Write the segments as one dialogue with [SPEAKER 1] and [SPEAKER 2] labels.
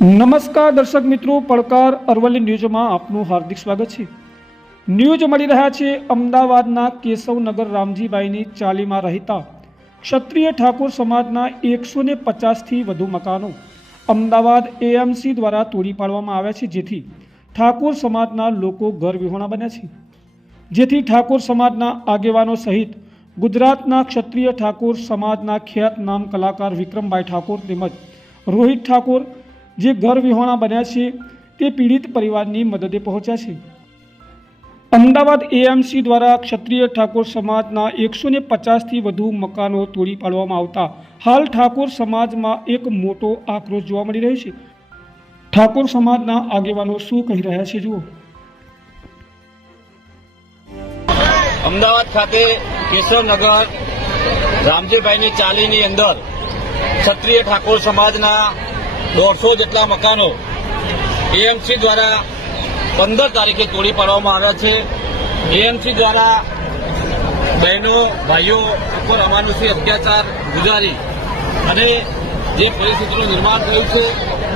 [SPEAKER 1] નમસ્કાર દર્શક મિત્રો, પડકાર અરવલ્લી ન્યૂઝમાં આપનું હાર્દિક સ્વાગત છે. ન્યૂઝ મળી રહ્યા છે, અમદાવાદના કેશવનગર રામજીભાઈની ચાલીમાં રહેતા ક્ષત્રિય ઠાકોર સમાજના એકસો ને પચાસથી વધુ મકાનો અમદાવાદ એએમસી દ્વારા તોડી પાડવામાં આવ્યા છે, જેથી ઠાકોર સમાજના લોકો ઘર વિહોણા બન્યા છે. જેથી ઠાકોર સમાજના આગેવાનો સહિત ગુજરાતના ક્ષત્રિય ઠાકોર સમાજના ખ્યાતનામ કલાકાર વિક્રમભાઈ ઠાકોર તેમજ રોહિત ઠાકોર જે ઘર વિહોણા બન્યા છે, તે પીડિત પરિવારની મદદે પહોંચ્યા છે. અમદાવાદ એએમસી દ્વારા ક્ષત્રિય ઠાકોર સમાજના એકસો ને પચાસથી વધુ મકાનો તોડી પાડવામાં આવતા હાલ ઠાકોર સમાજમાં એક મોટો આક્રોશ જોવા મળી રહ્યો છે. ઠાકોર સમાજના આગેવાનો શું કહી રહ્યા છે, જુઓ.
[SPEAKER 2] અમદાવાદ ખાતે કેશવનગર રામજીભાઈની ચાલીની અંદર ક્ષત્રિય ઠાકોર સમાજના દોઢસો જેટલા મકાનો એએમસી દ્વારા પંદર તારીખે તોડી પાડવામાં આવ્યા છે. એએમસી દ્વારા બહેનો, ભાઈઓ, ઉપર અમાનુષી અત્યાચાર ગુજારી અને જે પરિસ્થિતિનું નિર્માણ થયું છે,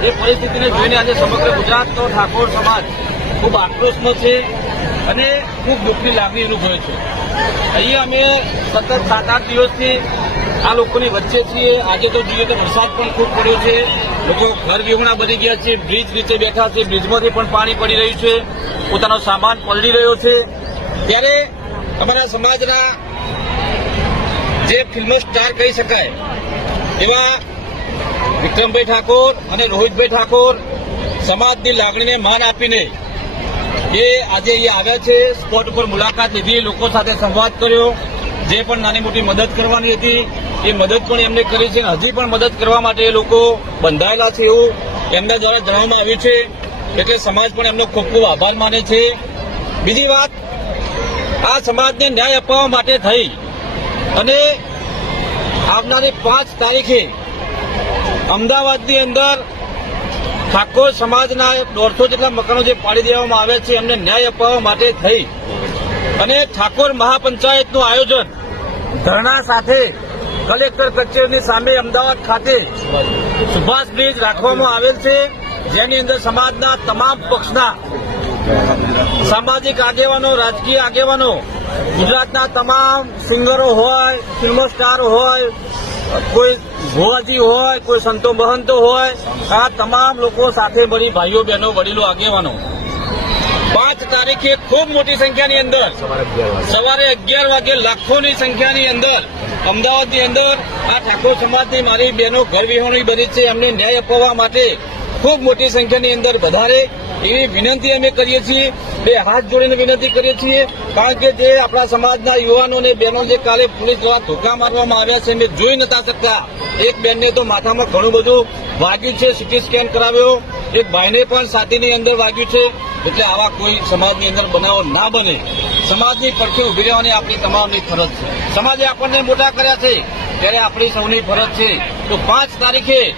[SPEAKER 2] એ પરિસ્થિતિને જોઈને આજે સમગ્ર ગુજરાતનો ઠાકોર સમાજ ખૂબ આક્રોશમાં છે અને ખૂબ દુઃખની લાગણી અનુભવે છે. અહીંયા અમે સતત સાત આઠ દિવસથી આ લોકોની વચ્ચે છીએ. આજે તો જોઈએ તો વરસાદ પણ ખૂબ પડ્યો છે. લોકો ઘર વિહોણા બની ગયા છે, બ્રિજ નીચે બેઠા છે, બ્રિજમાંથી પણ પાણી પડી રહ્યું છે, પોતાનો સામાન પલળી રહ્યો છે. ત્યારે અમારા સમાજના જે ફિલ્મ સ્ટાર કહી શકાય, એવા વિક્રમભાઈ ઠાકોર અને રોહિતભાઈ ઠાકોર સમાજની લાગણીને માન આપીને એ આજે અહીંયા આવ્યા છે સ્પોટ ઉપર મુલાકાત લીધી, લોકો સાથે સંવાદ કર્યો, જે પણ નાની મોટી મદદ કરવાની હતી, એ મદદ પણ એમને કરી છે હજી પણ મદદ કરવા માટે એ લોકો બંધાયેલા છે એવું એમના દ્વારા જણાવવામાં આવ્યું છે. એટલે સમાજ પણ એમનો ખૂબ ખૂબ આભાર માને છે. બીજી વાત, આ સમાજને ન્યાય અપાવવા માટે થઈ અને આવનારી પાંચ તારીખે અમદાવાદની અંદર ઠાકોર સમાજના દોઢસો જેટલા મકાનો જે પાડી દેવામાં આવ્યા છે, એમને ન્યાય અપાવવા માટે થઈ. અને ઠાકોર મહાપંચાયતનું આયોજન ધરણા સાથે કલેક્ટર કચેરીની સામે અમદાવાદ ખાતે સુભાષ બ્રિજ રાખવામાં આવેલ છે. જેની અંદર સમાજના તમામ પક્ષના સામાજિક આગેવાનો, રાજકીય આગેવાનો, ગુજરાતના તમામ સિંગરો હોય ફિલ્મ સ્ટાર હોય કોઈ ભુવાજી હોય કોઈ સંતો મહંતો હોય આ તમામ લોકો સાથે મળી ભાઈઓ બહેનો વડીલો આગેવાનો. પાંચ તારીખે ખૂબ મોટી સંખ્યાની અંદર સવારે અગિયાર વાગે. લાખોની સંખ્યાની અંદર અમદાવાદની અંદર આ ઠાકોર સમાજની મારી બહેનો ઘર વિહોણી બની છે. એમને ન્યાય અપાવવા માટે ખૂબ મોટી સંખ્યાની અંદર વધારે એવી વિનંતી અમે કરીએ છીએ. બે હાથ જોડીને વિનંતી કરીએ છીએ. કારણ કે જે આપણા સમાજના યુવાનો અને બહેનો જે કાલે પોલીસ દ્વારા ધોકા મારવામાં આવ્યા છે, અમે જોઈ નતા શકતા. એક બેનને તો માથામાં ઘણું બધું વાગ્યું છે સિટી સ્કેન કરાવ્યો. એક ભાઈને પણ સાથીની અંદર વાગ્યું છે. એટલે આવા કોઈ સમાજની અંદર બનાવો ના બને. સમાજની પડખે ઊભી રહેવાની આપણી તમામની ફરજ છે. સમાજે આપણને મોટા કર્યા છે. ત્યારે આપણી સૌની ફરજ છે. તો પાંચ તારીખે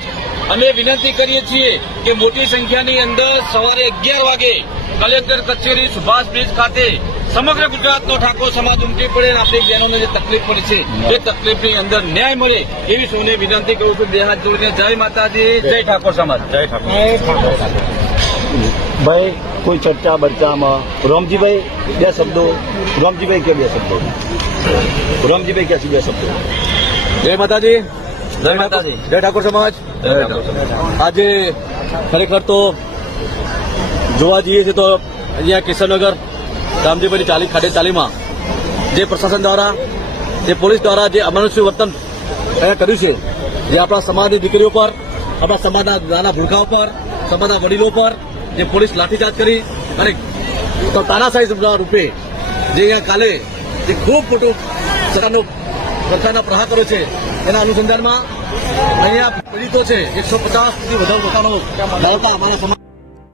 [SPEAKER 2] અમે વિનંતી કરીએ છીએ કે મોટી સંખ્યાની અંદર સવારે અગિયાર વાગે કલેક્ટર કચેરી સુભાષ બ્રિજ ખાતે સમગ્ર ગુજરાતનો ઠાકોર સમાજ ઉમટી પડે અને આપણી બહેનોને જે તકલીફ પડી છે એ તકલીફની અંદર ન્યાય મળે એવી સૌને વિનંતી કરું છું. બે હાથ જોડીને જય માતાજી જય ઠાકોર સમાજ. જય ઠાકોર
[SPEAKER 3] ભાઈ કોઈ ચર્ચા બર્ચામાં? રોમજીભાઈ બે શબ્દો. રોમજીભાઈ કે બે શબ્દો? રોમજીભાઈ ક્યાં બે શબ્દો?
[SPEAKER 2] જય માતાજી. જય જય ઠાકોર. સમાજ. આજે ખરેખર તો જોવા જઈએ છીએ તો અહીંયા કિશનનગર રામજીભાઈની ચાલી ખાડે ચાલીમાં જે પ્રશાસન દ્વારા જે પોલીસ દ્વારા જે અમાનુષ્ય વર્તન અહીંયા કર્યું છે જે આપણા સમાજની દીકરીઓ પર આપણા સમાજના નાના ભૂલકાઓ પર સમાજના વડીલો પર જે પોલીસ લાઠીચાર્જ કરી અને તાનાશાહી રૂપે જે અહીંયા કાલે જે ખૂબ મોટું સરકારનો સરકારના પ્રહારો છે. એના અનુસંધાનમાં અહીંયા પીડિતો છે. એકસો પચાસ સુધી વધારે દુકાનો લાવતા અમારા સમાજ